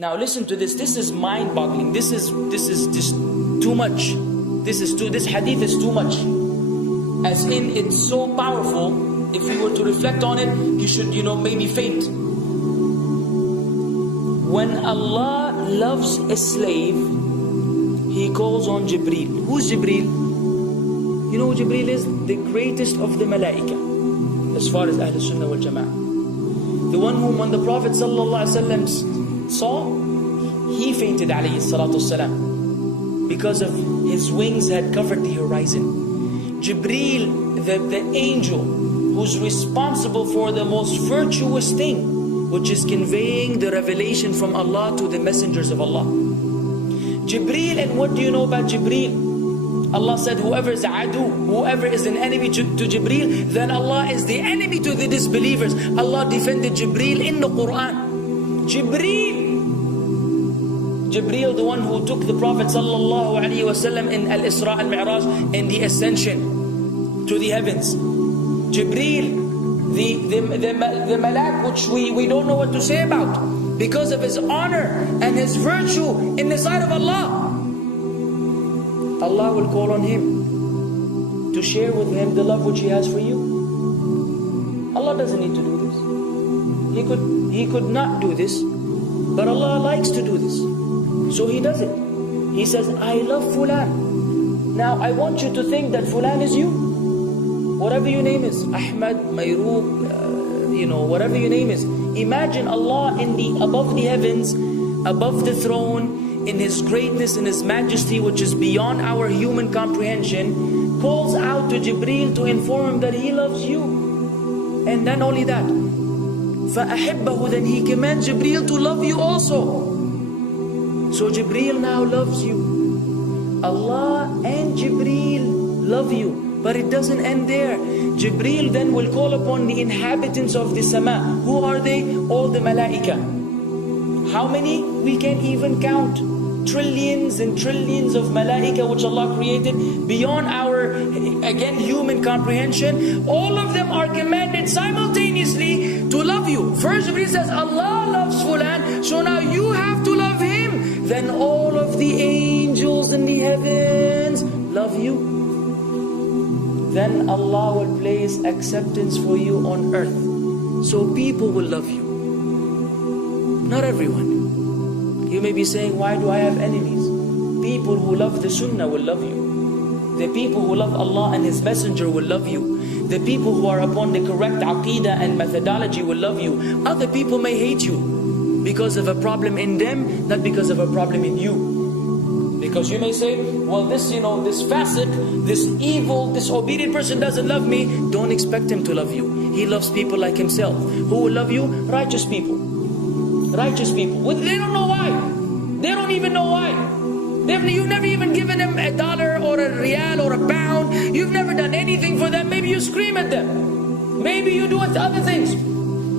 Now listen to this. This is mind-boggling. This is just too much. This hadith is too much. As in, it's so powerful. If you were to reflect on it, you should, maybe faint. When Allah loves a slave, He calls on Jibreel. Who's Jibreel? You know who Jibreel is? The greatest of the malaika, as far as Ahl Sunnah wal Jama'ah. The one whom when the Prophet ﷺ saw, he fainted alayhi salatu wasalam, because of his wings had covered the horizon. Jibreel, the angel who's responsible for the most virtuous thing, which is conveying the revelation from Allah to the messengers of Allah. Jibreel, and what do you know about Jibreel? Allah said, whoever is adu, whoever is an enemy to Jibreel, then Allah is the enemy to the disbelievers. Allah defended Jibreel in the Quran. Jibreel, the one who took the Prophet ﷺ in Al-Isra al-Mi'raj, in the ascension to the heavens. Jibreel, the malak, which we don't know what to say about, because of his honor and his virtue in the sight of Allah. Allah will call on him to share with him the love which He has for you. Allah doesn't need to do this. He could not do this, but Allah likes to do this, so He does it. He says, I love Fulan. Now I want you to think that Fulan is you. Whatever your name is, Ahmad, Mayrook, whatever your name is. Imagine Allah above the heavens, above the throne, in His greatness and His majesty, which is beyond our human comprehension, calls out to Jibreel to inform him that He loves you. And then only that, فَأَحِبَّهُ, then He commands Jibreel to love you also. So Jibreel now loves you. Allah and Jibreel love you. But it doesn't end there. Jibreel then will call upon the inhabitants of the sama. Who are they? All the malaika. How many? We can't even count. Trillions and trillions of malaika which Allah created beyond our, again, human comprehension. All of them are commanded simultaneously to love you. First Jibreel says, Allah loves Fulan, so now you have to love him. Then all of the angels in the heavens love you. Then Allah will place acceptance for you on earth. So people will love you. Not everyone. You may be saying, why do I have enemies? People who love the Sunnah will love you. The people who love Allah and His Messenger will love you. The people who are upon the correct aqidah and methodology will love you. Other people may hate you because of a problem in them, not because of a problem in you. Because you may say, well, this fasiq, this evil, disobedient person doesn't love me. Don't expect him to love you. He loves people like himself. Who will love you? Righteous people. Righteous people. They don't know why. They don't even know why. You've never even given them $1 or a riyal or a pound. You've never done anything for them. Maybe you scream at them. Maybe you do other things.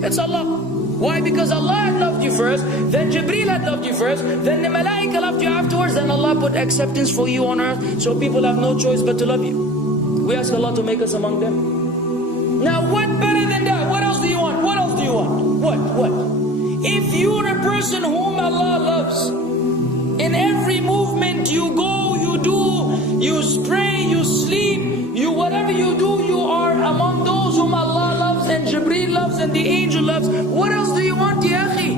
It's Allah. Why? Because Allah had loved you first, then Jibreel had loved you first, then the malaika loved you afterwards, then Allah put acceptance for you on earth, so people have no choice but to love you. We ask Allah to make us among them. Now what better than that? What else do you want? What else do you want? What? If you're a person whom Allah loves, in every movement you go, you do, you spray, you sleep, whatever you do, you are among those whom Allah loves and Jibreel loves and the angel loves. What else do you want, ya akhi?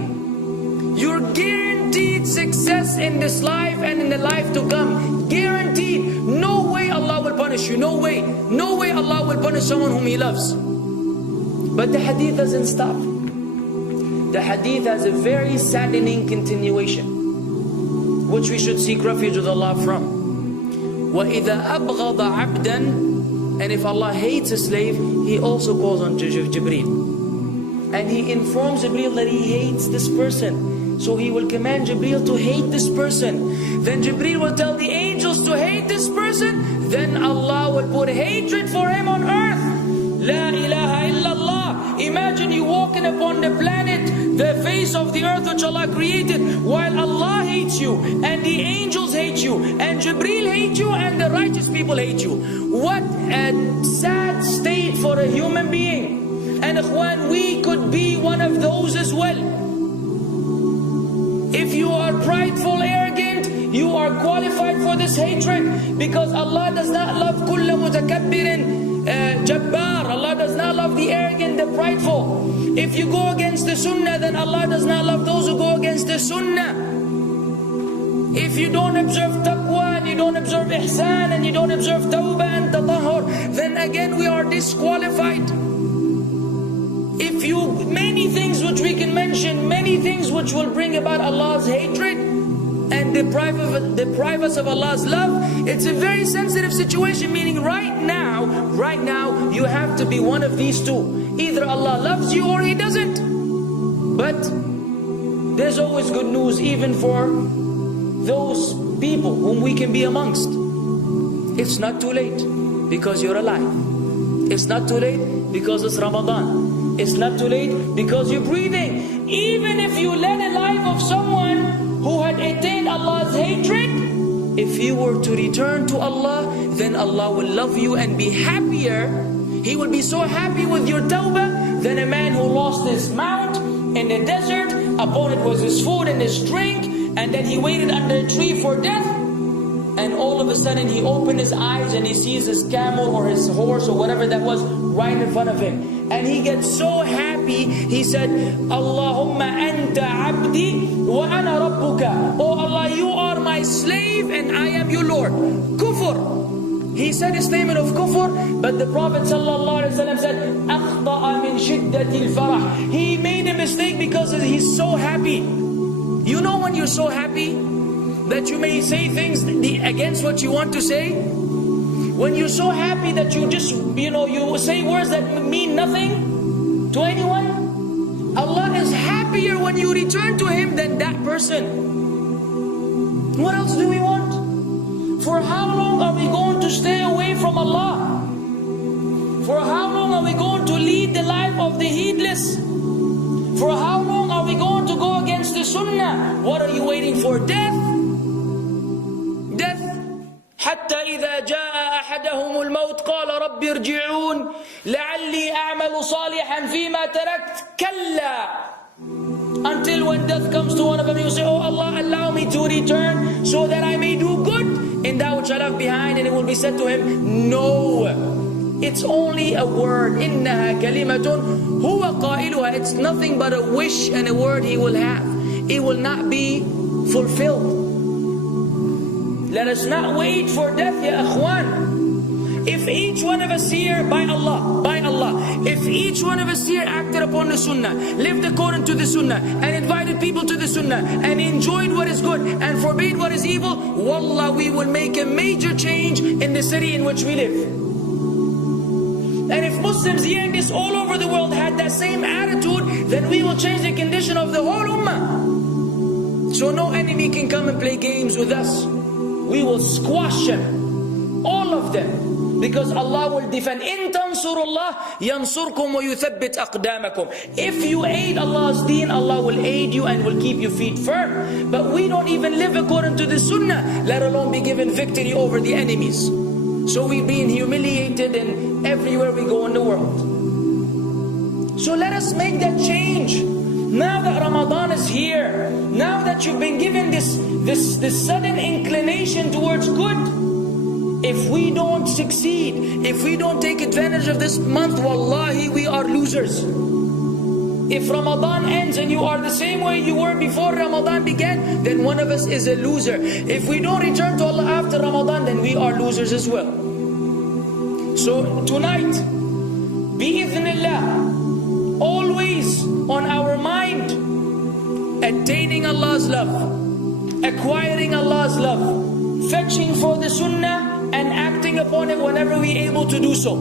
You're guaranteed success in this life and in the life to come. Guaranteed. No way Allah will punish you. No way. No way Allah will punish someone whom He loves. But the hadith doesn't stop. The hadith has a very saddening continuation, which we should seek refuge with Allah from. وَإِذَا أَبْغَضَ عَبْدًا, and if Allah hates a slave, He also calls on Jibreel. And He informs Jibreel that He hates this person. So He will command Jibreel to hate this person. Then Jibreel will tell the angels to hate this person. Then Allah will put hatred for him on earth. La ilaha illallah. Imagine you walking upon the planet, the face of the earth which Allah created, while Allah hates you, and the angels hate you, and Jibreel hate you, and the righteous people hate you. What a sad state for a human being. And ikhwan, we could be one of those as well. If If you are prideful, arrogant, you are qualified for this hatred, because Allah does not love kulla mutakabbirin jabbar. Allah does not love the arrogant, the prideful. If you go against the sunnah, then Allah does not love those who go against the sunnah. If you don't observe taqwa, and you don't observe ihsan, and you don't observe tawbah and tatahur, then again we are disqualified. If you, many things which we can mention, many things which will bring about Allah's hatred and deprive us of Allah's love. It's a very sensitive situation, meaning right now, you have to be one of these two. Either Allah loves you or He doesn't. But there's always good news, even for those people whom we can be amongst. It's not too late because you're alive. It's not too late because it's Ramadan. It's not too late because you're breathing. Even if you led a life of someone who had attained Allah's hatred, if you were to return to Allah, then Allah will love you and be happier. He will be so happy with your tawbah than a man who lost his mount in the desert. Upon it was his food and his drink, and then he waited under a tree for death, and all of a sudden he opened his eyes and he sees his camel or his horse or whatever that was right in front of him, and he gets so happy. He said, Allahumma anta abdi wa ana rabbuka. Oh Allah, you are my slave and I am your Lord. Kufr. He said a statement of kufr, but the Prophet ﷺ said, أَخْطَأَ مِنْ شِدَّةِ الْفَرَحِ. He made a mistake because he's so happy. You know when you're so happy that you may say things against what you want to say? When you're so happy that you just, you say words that mean nothing to anyone? Allah is happier when you return to Him than that person. What else do we want? For how long are we going to stay away from Allah? For how long are we going to lead the life of the heedless? For how long are we going to go against the sunnah? What are you waiting for? Death? Death. حتى إذا جاء أحدهم الموت قال رب ارجعون لعلي أعمل صالحا فيما تركت كلا. Until when death comes to one of them, you say, oh Allah, allow me to return so that I may do good in that which I left behind. And it will be said to him, no, it's only a word. إِنَّهَا كَلِمَةٌ هُوَ قَائِلُهَا. It's nothing but a wish and a word he will have. It will not be fulfilled. Let us not wait for death, ya akhwan. If each one of us here, by Allah, if each one of us here acted upon the sunnah, lived according to the sunnah, and invited people to the sunnah, and enjoyed what is good, and forbade what is evil, wallah, we will make a major change in the city in which we live. And if Muslims hearing this all over the world had that same attitude, then we will change the condition of the whole ummah. So no enemy can come and play games with us. We will squash them, all of them. Because Allah will defend. إِن تَنْصُرُ اللَّهِ يَنْصُرْكُمْ وَيُثَبِّتْ أَقْدَامَكُمْ. If you aid Allah's deen, Allah will aid you and will keep your feet firm. But we don't even live according to the sunnah, let alone be given victory over the enemies. So we're being humiliated in everywhere we go in the world. So let us make that change. Now that Ramadan is here, now that you've been given this sudden inclination towards good, if we don't succeed, if we don't take advantage of this month, wallahi, we are losers. If Ramadan ends and you are the same way you were before Ramadan began, then one of us is a loser. If we don't return to Allah after Ramadan, then we are losers as well. So tonight, bi'idhnillah, always on our mind, attaining Allah's love, acquiring Allah's love, fetching for the sunnah, and acting upon it whenever we're able to do so.